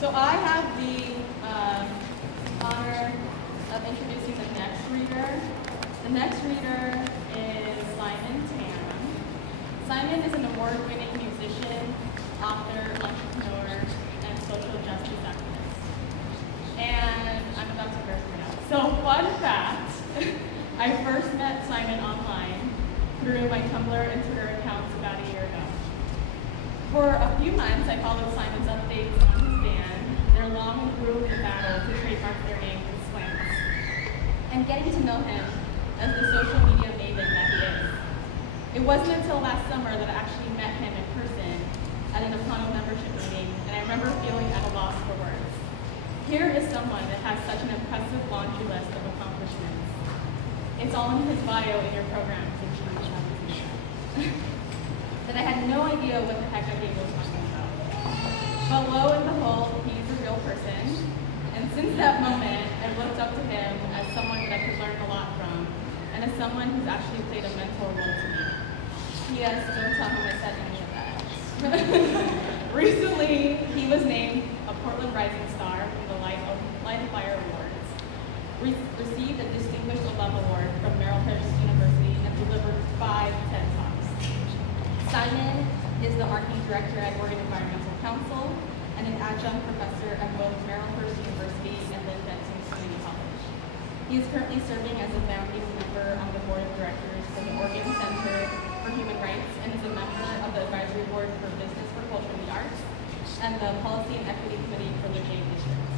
So I have the honor of introducing the next reader. The next reader is Simon Tam. Simon is an award-winning musician, author, entrepreneur, and social justice activist. And I'm about to burst it out. So fun fact, I first met Simon online through my Tumblr and Twitter accounts about a year ago. For a few months, I followed Simon's updates on his band, their long and grueling battle to trademark their name with Swanks, and getting to know him as the social media maven that he is. It wasn't until last summer that I actually met him in person at an APANO membership meeting, and I remember feeling at a loss for words. Here is someone that has such an impressive laundry list of accomplishments. It's all in his bio in your programs if you reach out to me. That I had no idea what the heck I was talking about. But lo and behold, he's a real person. And since that moment, I've looked up to him as someone that I could learn a lot from, and as someone who's actually played a mentor role to me. P.S. Don't tell him I said any of that. Recently, he was named a Portland Rising Star from the Light of Fire Awards, received a Distinguished Alum Award from Marylhurst University, and delivered 5 TED Talks. Simon is the Marketing Director at Oregon Environmental Council and an adjunct professor at both Marylhurst University and Lynn Benson Community College. He is currently serving as a founding member on the board of directors for the Oregon Center for Human Rights and is a member of the advisory board for Business for Culture and the Arts and the Policy and Equity Committee for the Jane District.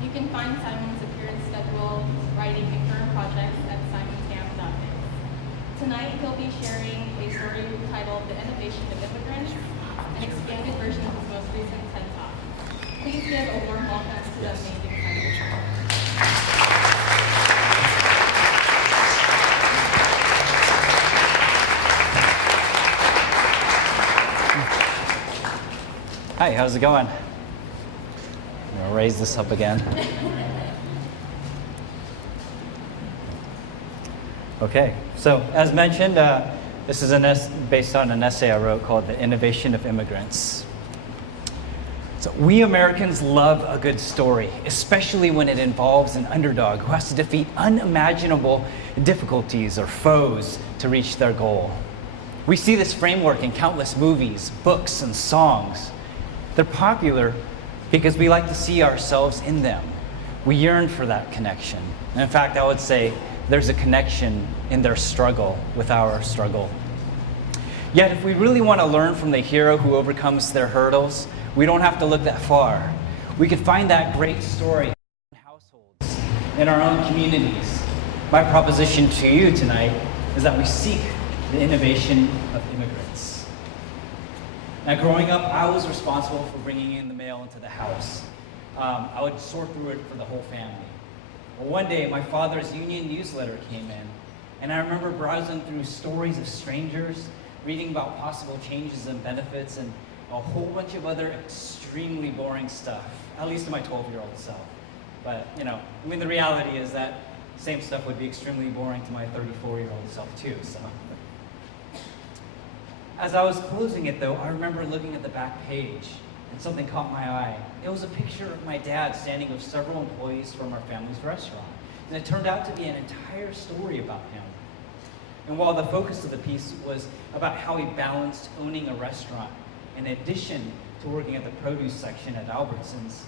You can find Simon's appearance schedule, writing, and current projects at simontam.biz. Tonight, he'll be sharing a story titled The Innovation of Immigrants, an expanded version of his most recent TED Talk. Please give a warm welcome to the amazing Simon. Hi, how's it going? I'm gonna raise this up again. Okay, so as mentioned, this is based on an essay I wrote called The Innovation of Immigrants. So we Americans love a good story, especially when it involves an underdog who has to defeat unimaginable difficulties or foes to reach their goal. We see this framework in countless movies, books, and songs. They're popular because we like to see ourselves in them. We yearn for that connection. And in fact, I would say there's a connection in their struggle with our struggle. Yet, if we really want to learn from the hero who overcomes their hurdles, we don't have to look that far. We could find that great story in our own households, in our own communities. My proposition to you tonight is that we seek the innovation of immigrants. Now, growing up, I was responsible for bringing in the mail into the house. I would sort through it for the whole family. Well, one day, my father's union newsletter came in, and I remember browsing through stories of strangers, reading about possible changes and benefits, and a whole bunch of other extremely boring stuff, at least to my 12-year-old self. But, the reality is that same stuff would be extremely boring to my 34-year-old self, too, so. As I was closing it, though, I remember looking at the back page, and something caught my eye. It was a picture of my dad standing with several employees from our family's restaurant, and it turned out to be an entire story about him. And while the focus of the piece was about how he balanced owning a restaurant in addition to working at the produce section at Albertsons,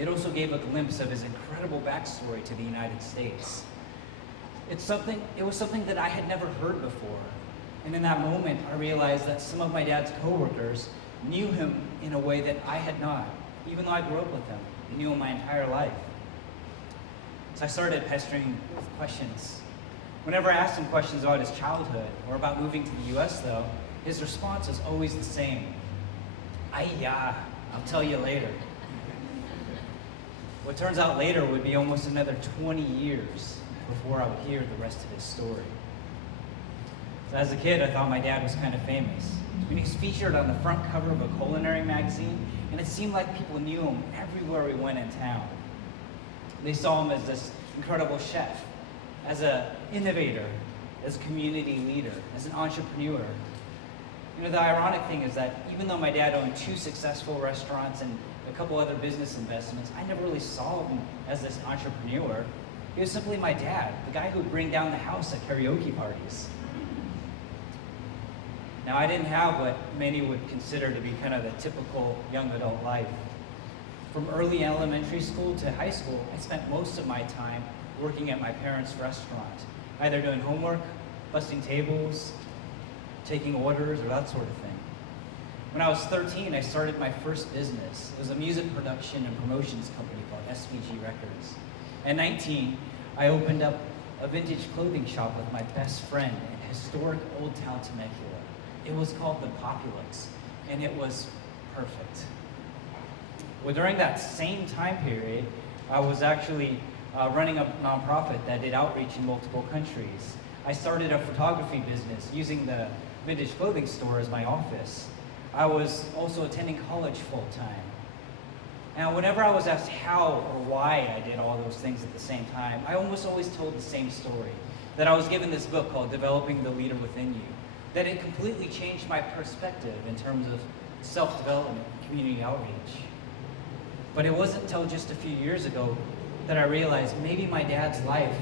it also gave a glimpse of his incredible backstory to the United States. It was something that I had never heard before. And in that moment, I realized that some of my dad's coworkers knew him in a way that I had not, even though I grew up with him and knew him my entire life. So I started pestering him with questions. Whenever I asked him questions about his childhood or about moving to the US, though, his response was always the same. I'll tell you later. What turns out later would be almost another 20 years before I would hear the rest of his story. So as a kid, I thought my dad was kind of famous. He was featured on the front cover of a culinary magazine, and it seemed like people knew him everywhere we went in town. They saw him as this incredible chef, as an innovator, as a community leader, as an entrepreneur. The ironic thing is that even though my dad owned 2 successful restaurants and a couple other business investments, I never really saw him as this entrepreneur. He was simply my dad, the guy who would bring down the house at karaoke parties. Now, I didn't have what many would consider to be kind of the typical young adult life. From early elementary school to high school, I spent most of my time working at my parents' restaurant, either doing homework, busting tables, taking orders, or that sort of thing. When I was 13, I started my first business. It was a music production and promotions company called SVG Records. At 19, I opened up a vintage clothing shop with my best friend in historic Old Town Temecula. It was called the Populix, and it was perfect. Well, during that same time period, I was actually running a nonprofit that did outreach in multiple countries. I started a photography business using the vintage clothing store as my office. I was also attending college full-time. And whenever I was asked how or why I did all those things at the same time, I almost always told the same story, that I was given this book called Developing the Leader Within You, that it completely changed my perspective in terms of self-development and community outreach. But it wasn't until just a few years ago that I realized maybe my dad's life,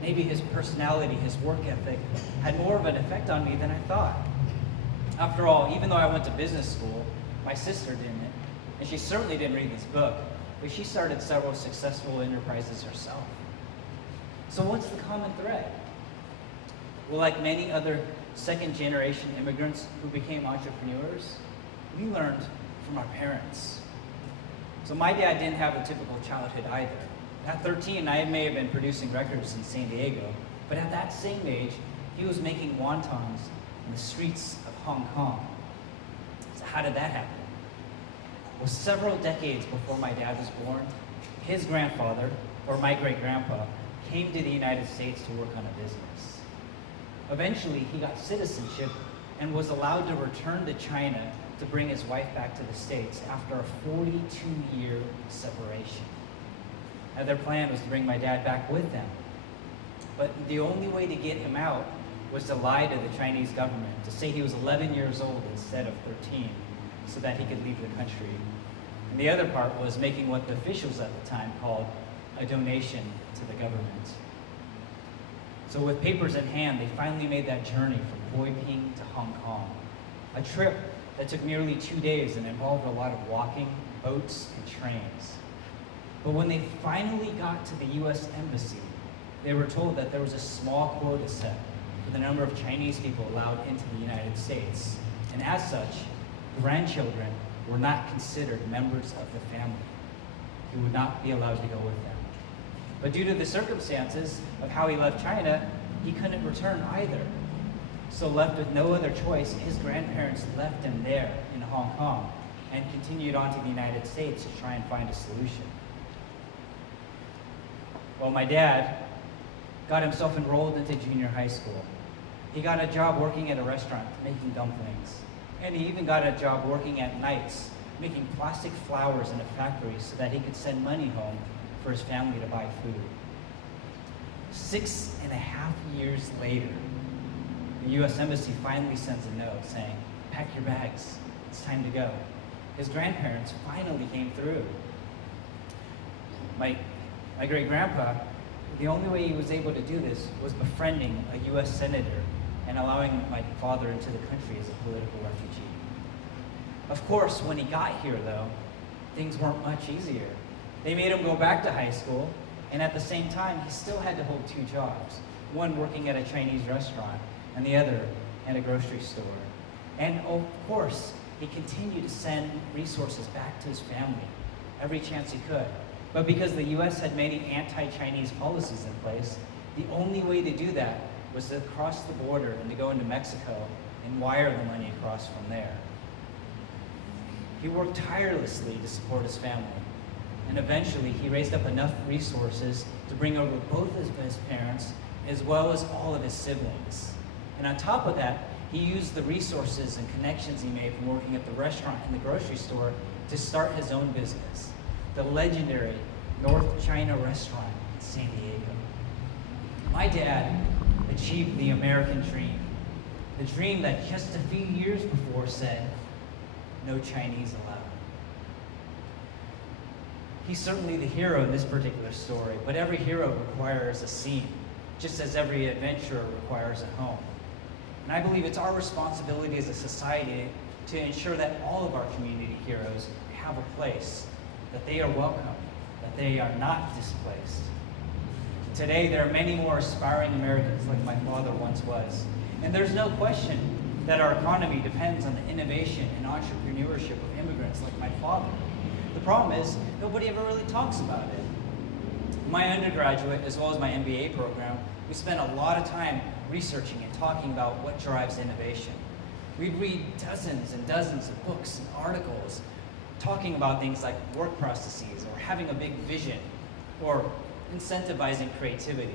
maybe his personality, his work ethic, had more of an effect on me than I thought. After all, even though I went to business school, my sister didn't, and she certainly didn't read this book, but she started several successful enterprises herself. So what's the common thread? Well, like many other second-generation immigrants who became entrepreneurs, we learned from our parents. So my dad didn't have a typical childhood either. At 13, I may have been producing records in San Diego, but at that same age, he was making wontons in the streets of Hong Kong. So how did that happen? Well, several decades before my dad was born, his grandfather, or my great-grandpa, came to the United States to work on a business. Eventually, he got citizenship and was allowed to return to China to bring his wife back to the States after a 42-year separation. Now, their plan was to bring my dad back with them. But the only way to get him out was to lie to the Chinese government, to say he was 11 years old instead of 13, so that he could leave the country. And the other part was making what the officials at the time called a donation to the government. So with papers in hand, they finally made that journey from Boiping to Hong Kong, a trip that took nearly 2 days and involved a lot of walking, boats, and trains. But when they finally got to the US Embassy, they were told that there was a small quota set for the number of Chinese people allowed into the United States. And as such, grandchildren were not considered members of the family. He would not be allowed to go with them. But due to the circumstances of how he left China, he couldn't return either. So left with no other choice, his grandparents left him there in Hong Kong and continued on to the United States to try and find a solution. Well, my dad got himself enrolled into junior high school. He got a job working at a restaurant making dumplings. And he even got a job working at nights, making plastic flowers in a factory so that he could send money home for his family to buy food. 6.5 years later, the US Embassy finally sends a note saying, "Pack your bags, it's time to go." His grandparents finally came through. My great-grandpa, the only way he was able to do this was befriending a US senator and allowing my father into the country as a political refugee. Of course, when he got here, though, things weren't much easier. They made him go back to high school, and at the same time, he still had to hold 2 jobs, one working at a Chinese restaurant and the other at a grocery store. And of course, he continued to send resources back to his family every chance he could. But because the US had many anti-Chinese policies in place, the only way to do that was to cross the border and to go into Mexico and wire the money across from there. He worked tirelessly to support his family, and eventually he raised up enough resources to bring over both of his parents as well as all of his siblings. And on top of that, he used the resources and connections he made from working at the restaurant and the grocery store to start his own business, the legendary North China restaurant in San Diego. My dad achieved the American dream, The dream that just a few years before said, no Chinese allowed. He's certainly the hero in this particular story, but every hero requires a scene, just as every adventurer requires a home. And I believe it's our responsibility as a society to ensure that all of our community heroes have a place, that they are welcome, that they are not displaced. Today, there are many more aspiring Americans like my father once was. And there's no question that our economy depends on the innovation and entrepreneurship of immigrants like my father. The problem is, nobody ever really talks about it. My undergraduate, as well as my MBA program, we spent a lot of time researching and talking about what drives innovation. We'd read dozens and dozens of books and articles talking about things like work processes or having a big vision or incentivizing creativity.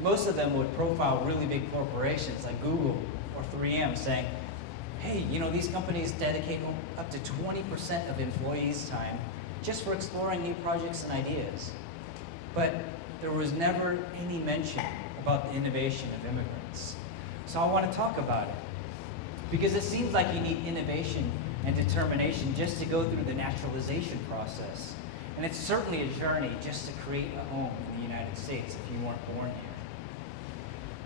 Most of them would profile really big corporations like Google or 3M saying, hey, these companies dedicate up to 20% of employees' time just for exploring new projects and ideas. But there was never any mention about the innovation of immigrants. So I want to talk about it, because it seems like you need innovation and determination just to go through the naturalization process. And it's certainly a journey just to create a home in the United States if you weren't born here.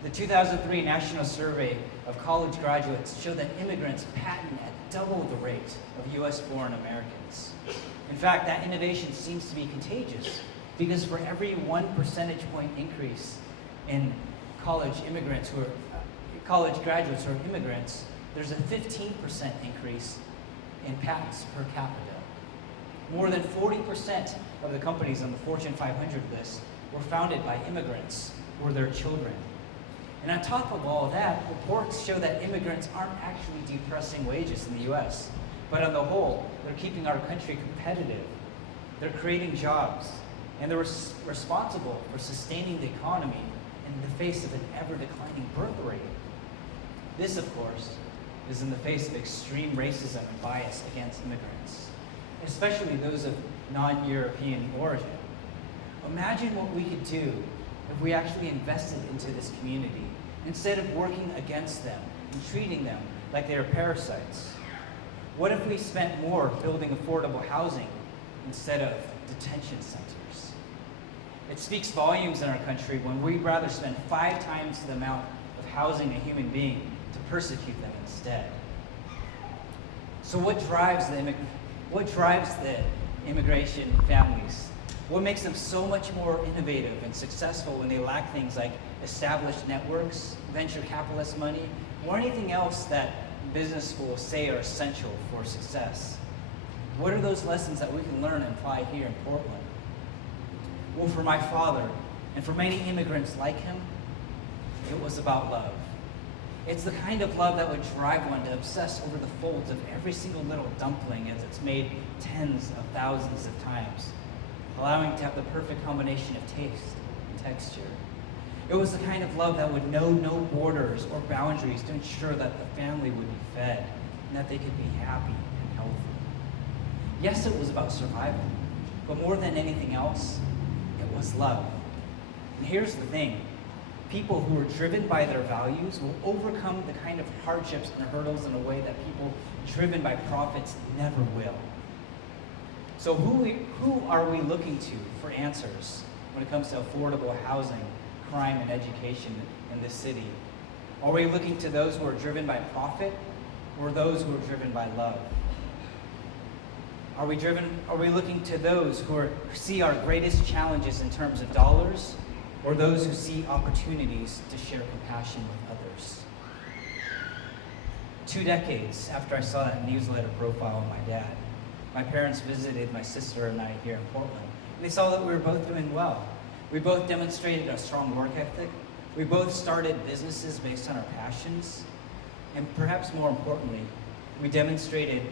The 2003 National Survey of College Graduates showed that immigrants patent at double the rate of US-born Americans. In fact, that innovation seems to be contagious, because for every 1 percentage point increase in college graduates who are immigrants, there's a 15% increase in patents per capita. More than 40% of the companies on the Fortune 500 list were founded by immigrants or their children. And on top of all of that, reports show that immigrants aren't actually depressing wages in the US, but on the whole, they're keeping our country competitive. They're creating jobs, and they're responsible for sustaining the economy in the face of an ever-declining birth rate. This, of course, is in the face of extreme racism and bias against immigrants, especially those of non-European origin. Imagine what we could do if we actually invested into this community instead of working against them and treating them like they are parasites. What if we spent more building affordable housing instead of detention centers? It speaks volumes in our country when we'd rather spend 5 times the amount of housing a human being to persecute them instead. So what drives the immigration families? What makes them so much more innovative and successful when they lack things like established networks, venture capitalist money, or anything else that business schools say are essential for success? What are those lessons that we can learn and apply here in Portland? Well, for my father, and for many immigrants like him, it was about love. It's the kind of love that would drive one to obsess over the folds of every single little dumpling as it's made tens of thousands of times, allowing it to have the perfect combination of taste and texture. It was the kind of love that would know no borders or boundaries to ensure that the family would be fed and that they could be happy and healthy. Yes, it was about survival, but more than anything else, it was love. And here's the thing. People who are driven by their values will overcome the kind of hardships and hurdles in a way that people driven by profits never will. So who are we looking to for answers when it comes to affordable housing, crime, and education in this city? Are we looking to those who are driven by profit or those who are driven by love? Are we looking to those who see our greatest challenges in terms of dollars, or those who see opportunities to share compassion with others? 2 decades after I saw that newsletter profile of my dad, my parents visited my sister and I here in Portland, and they saw that we were both doing well. We both demonstrated a strong work ethic. We both started businesses based on our passions. And perhaps more importantly, we demonstrated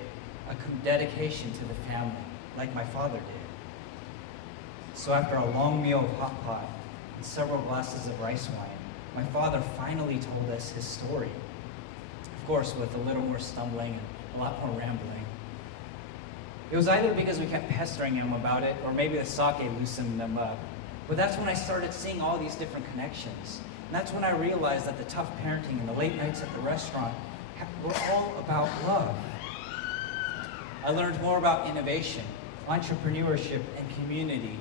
a dedication to the family, like my father did. So after a long meal of hot pot and several glasses of rice wine, my father finally told us his story. Of course, with a little more stumbling and a lot more rambling. It was either because we kept pestering him about it, or maybe the sake loosened them up. But that's when I started seeing all these different connections. And that's when I realized that the tough parenting and the late nights at the restaurant were all about love. I learned more about innovation, entrepreneurship, and community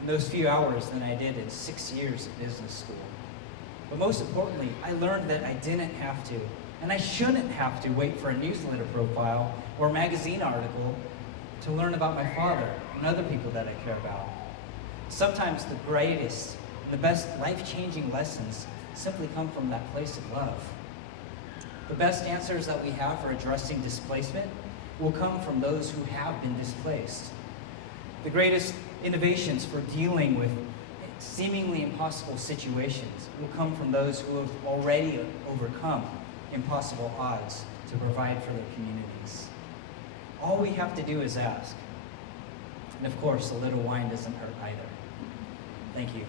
in those few hours than I did in 6 years of business school. But most importantly, I learned that I didn't have to, and I shouldn't have to wait for a newsletter profile or magazine article to learn about my father and other people that I care about. Sometimes the greatest and the best life-changing lessons simply come from that place of love. The best answers that we have for addressing displacement will come from those who have been displaced. The greatest innovations for dealing with seemingly impossible situations will come from those who have already overcome impossible odds to provide for their communities. All we have to do is ask. And of course, a little wine doesn't hurt either. Thank you.